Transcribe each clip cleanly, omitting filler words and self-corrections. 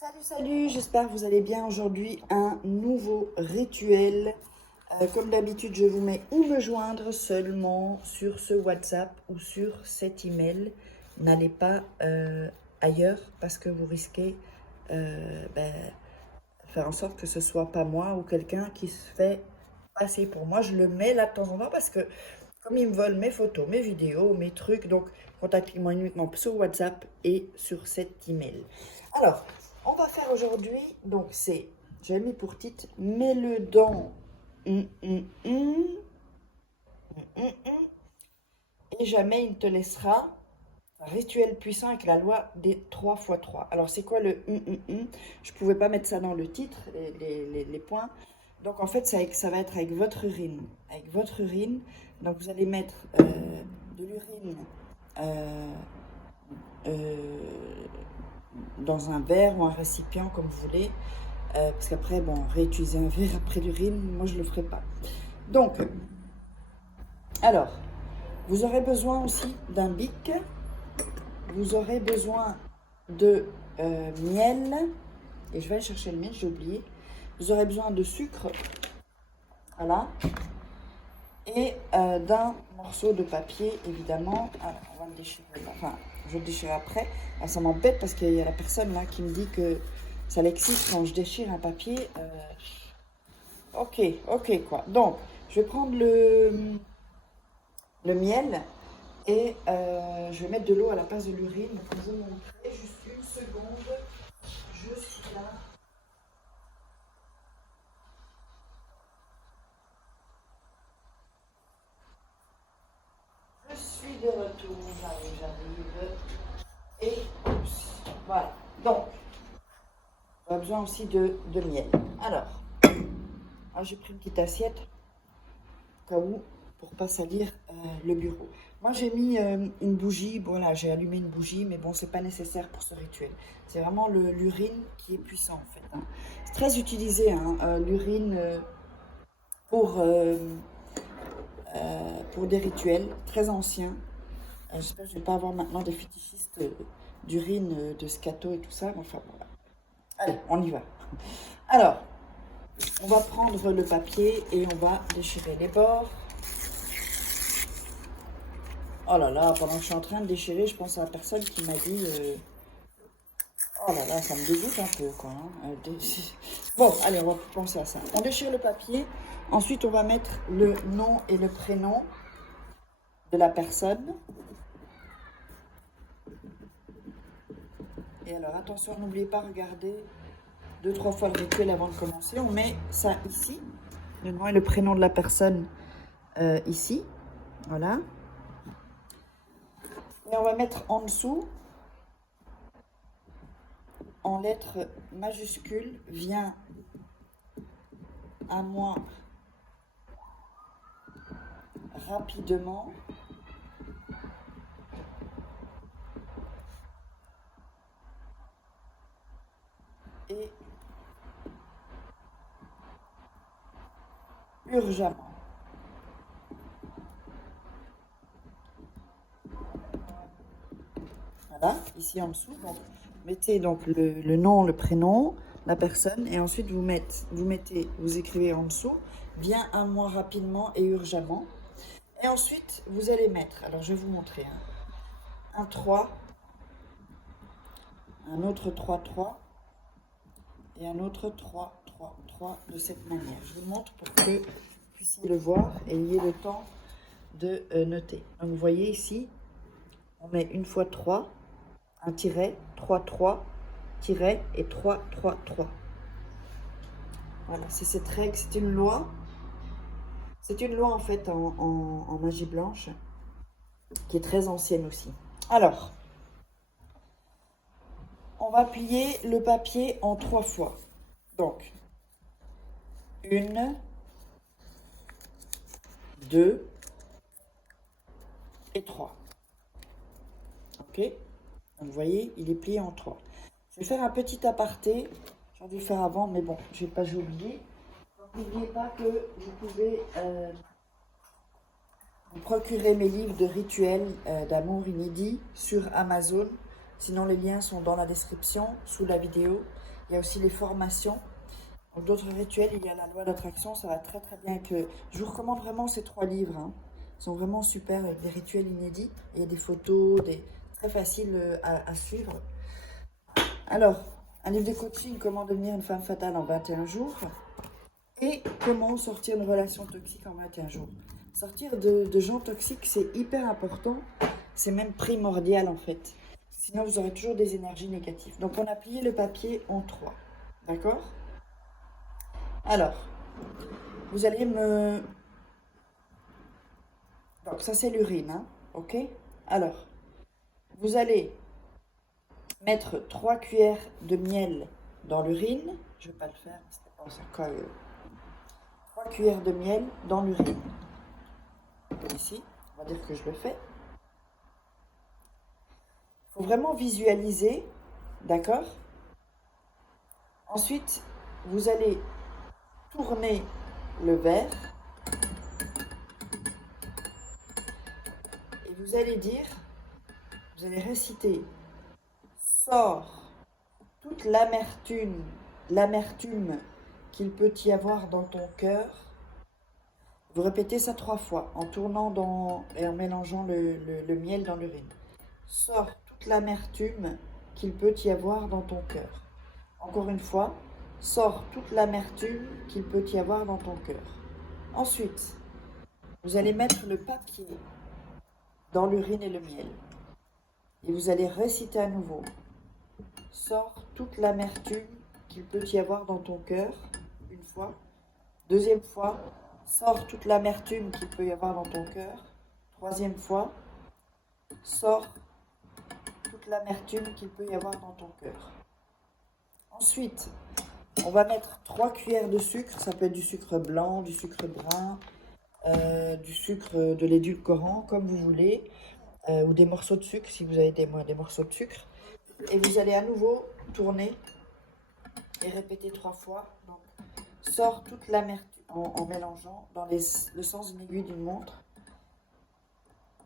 Salut, salut, j'espère que vous allez bien. Aujourd'hui, un nouveau rituel. Comme d'habitude, je vous mets où me joindre seulement sur ce WhatsApp ou sur cet email. N'allez pas ailleurs parce que vous risquez faire en sorte que ce soit pas moi ou quelqu'un qui se fait passer pour moi. Je le mets là de temps en temps parce que comme ils me volent mes photos, mes vidéos, mes trucs, donc contactez-moi uniquement sur WhatsApp et sur cet email. Alors, on va faire aujourd'hui, donc c'est, j'ai mis pour titre, mets-le dans hum, hum, hum, et jamais il ne te laissera. Un rituel puissant avec la loi des 3 x 3. Alors, c'est quoi le Je ne pouvais pas mettre ça dans le titre, les points. Donc, en fait, ça va être avec votre urine. Avec votre urine. Donc, vous allez mettre de l'urine euh, euh, dans un verre ou un récipient, comme vous voulez. Parce qu'après, bon, réutiliser un verre après l'urine, moi, je ne le ferai pas. Donc, alors, vous aurez besoin aussi d'un bic. Vous aurez besoin de miel, et je vais aller chercher le miel, j'ai oublié. Vous aurez besoin de sucre, voilà, et d'un morceau de papier, évidemment. Alors, on va le déchirer, enfin, je vais le déchirer après. Alors, ça m'embête parce qu'il y a la personne là qui me dit que ça l'excite quand je déchire un papier. Ok, quoi. Donc, je vais prendre le miel. Et je vais mettre de l'eau à la place de l'urine. Donc, je vais vous montrer juste une seconde. Je suis là. Je suis de retour. J'arrive. Et oups, voilà. Donc, on a besoin aussi de miel. Alors, j'ai pris une petite assiette au cas où, pour pas salir le bureau. Moi, j'ai mis une bougie. Voilà, j'ai allumé une bougie, mais bon, c'est pas nécessaire pour ce rituel. C'est vraiment l'urine qui est puissant, en fait. Hein. C'est très utilisé, hein, l'urine, pour, pour des rituels très anciens. J'espère que je ne vais pas avoir maintenant des fétichistes d'urine, de scato et tout ça. Enfin, voilà. Allez, on y va. Alors, on va prendre le papier et on va déchirer les bords. Oh là là, pendant que je suis en train de déchirer, je pense à la personne qui m'a dit oh là là, ça me dégoûte un peu, quoi. Hein. Bon, allez, on va penser à ça. On déchire le papier. Ensuite, on va mettre le nom et le prénom de la personne. Et alors, attention, n'oubliez pas, regardez 2-3 fois le rituel avant de commencer. On met ça ici, le nom et le prénom de la personne ici. Voilà. Et on va mettre en dessous, en lettres majuscules, viens à moi rapidement. Et urgemment. Voilà, ici en dessous. Donc, mettez donc le nom, le prénom, la personne, et ensuite vous écrivez en dessous, viens à moi rapidement et urgemment. Et ensuite, vous allez mettre, alors je vais vous montrer, un 3, un autre 3, 3, et un autre 3, 3, 3, de cette manière. Je vous montre pour que vous puissiez le voir et ayez le temps de noter. Donc, vous voyez ici, on met une fois 3, un tiret, 3, 3, tiret et 3, 3, 3. Voilà, c'est cette règle, c'est une loi. C'est une loi en fait en magie blanche qui est très ancienne aussi. Alors, on va plier le papier en 3 fois. Donc, 1, 2 et 3. Ok? Donc, vous voyez, il est plié en 3. Je vais faire un petit aparté. J'aurais dû le faire avant, mais bon, j'ai oublié. N'oubliez pas que vous pouvez vous procurer mes livres de rituels d'amour inédit sur Amazon. Sinon, les liens sont dans la description, sous la vidéo. Il y a aussi les formations. Donc, d'autres rituels, il y a la loi d'attraction, ça va très très bien avec Je vous recommande vraiment ces 3 livres. Hein. Ils sont vraiment super avec des rituels inédits et des photos, très faciles à suivre. Alors, un livre de coaching, comment devenir une femme fatale en 21 jours et comment sortir d'une relation toxique en 21 jours. Sortir de gens toxiques, c'est hyper important, c'est même primordial en fait. Sinon, vous aurez toujours des énergies négatives. Donc, on a plié le papier en 3. D'accord? Alors, vous allez me... Donc, ça, c'est l'urine, hein? Ok? Alors, vous allez mettre 3 cuillères de miel dans l'urine. Je ne vais pas le faire, c'est pas ça. 3 cuillères de miel dans l'urine. Ici, on va dire que je le fais. Il faut vraiment visualiser, d'accord? Ensuite, vous allez tourner le verre et vous allez dire, vous allez réciter, sors toute l'amertume qu'il peut y avoir dans ton cœur. Vous répétez ça 3 fois en tournant et en mélangeant le miel dans l'urine. Sors toute l'amertume qu'il peut y avoir dans ton cœur. Encore une fois, sors toute l'amertume qu'il peut y avoir dans ton cœur. Ensuite, vous allez mettre le papier dans l'urine et le miel. Et vous allez réciter à nouveau. Sors toute l'amertume qu'il peut y avoir dans ton cœur, une fois. Deuxième fois, sors toute l'amertume qu'il peut y avoir dans ton cœur. Troisième fois, sors toute l'amertume qu'il peut y avoir dans ton cœur. Ensuite, on va mettre 3 cuillères de sucre. Ça peut être du sucre blanc, du sucre brun, du sucre de l'édulcorant, comme vous voulez, ou des morceaux de sucre, si vous avez des morceaux de sucre. Et vous allez à nouveau tourner et répéter 3 fois. Donc, sors toute l'amertume en mélangeant dans le sens d'une aiguille d'une montre.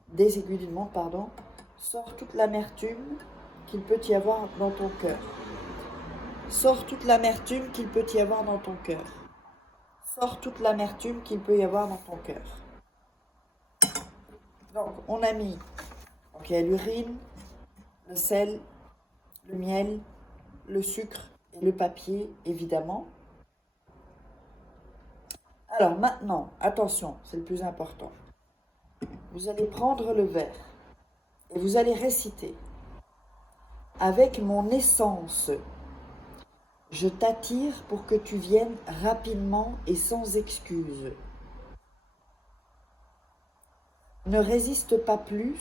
Des aiguilles d'une montre, pardon. Sors toute l'amertume qu'il peut y avoir dans ton cœur. Sors toute l'amertume qu'il peut y avoir dans ton cœur. Sors toute l'amertume qu'il peut y avoir dans ton cœur. Donc, on a mis l'urine, le sel, le miel, le sucre et le papier, évidemment. Alors maintenant, attention, c'est le plus important. Vous allez prendre le verre et vous allez réciter. Avec mon essence, je t'attire pour que tu viennes rapidement et sans excuse. Ne résiste pas plus,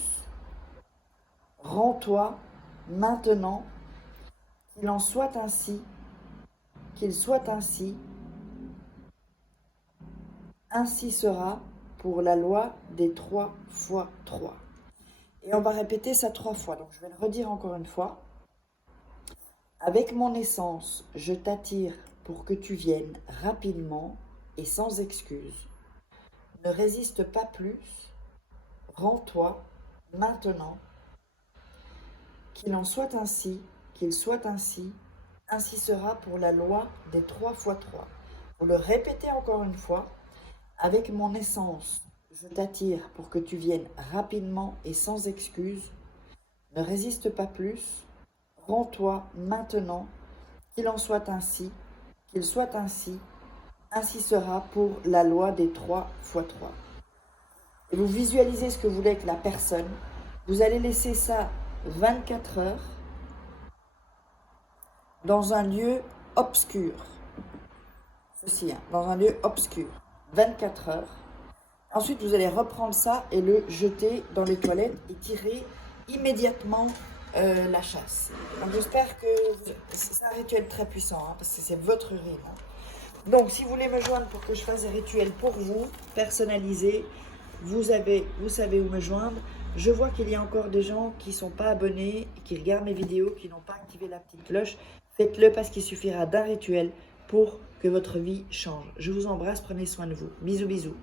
rends-toi maintenant, qu'il en soit ainsi, qu'il soit ainsi, ainsi sera pour la loi des 3 x 3. Et on va répéter ça 3 fois, donc je vais le redire encore une fois. Avec mon essence, je t'attire pour que tu viennes rapidement et sans excuse. Ne résiste pas plus, rends-toi maintenant, qu'il en soit ainsi, qu'il soit ainsi, ainsi sera pour la loi des 3 x 3. Vous le répétez encore une fois. Avec mon essence, je t'attire pour que tu viennes rapidement et sans excuse. Ne résiste pas plus, rends-toi maintenant, qu'il en soit ainsi, qu'il soit ainsi, ainsi sera pour la loi des 3 x 3. Et vous visualisez ce que vous voulez avec la personne. Vous allez laisser ça 24 heures dans un lieu obscur. Ceci, dans un lieu obscur. 24 heures. Ensuite, vous allez reprendre ça et le jeter dans les toilettes et tirer immédiatement la chasse. Donc, j'espère que c'est un rituel très puissant, hein, parce que c'est votre urine. Hein. Donc, si vous voulez me joindre pour que je fasse des rituels pour vous, personnalisés, vous savez où me joindre. Je vois qu'il y a encore des gens qui ne sont pas abonnés, qui regardent mes vidéos, qui n'ont pas activé la petite cloche. Faites-le parce qu'il suffira d'un rituel pour que votre vie change. Je vous embrasse, prenez soin de vous. Bisous, bisous.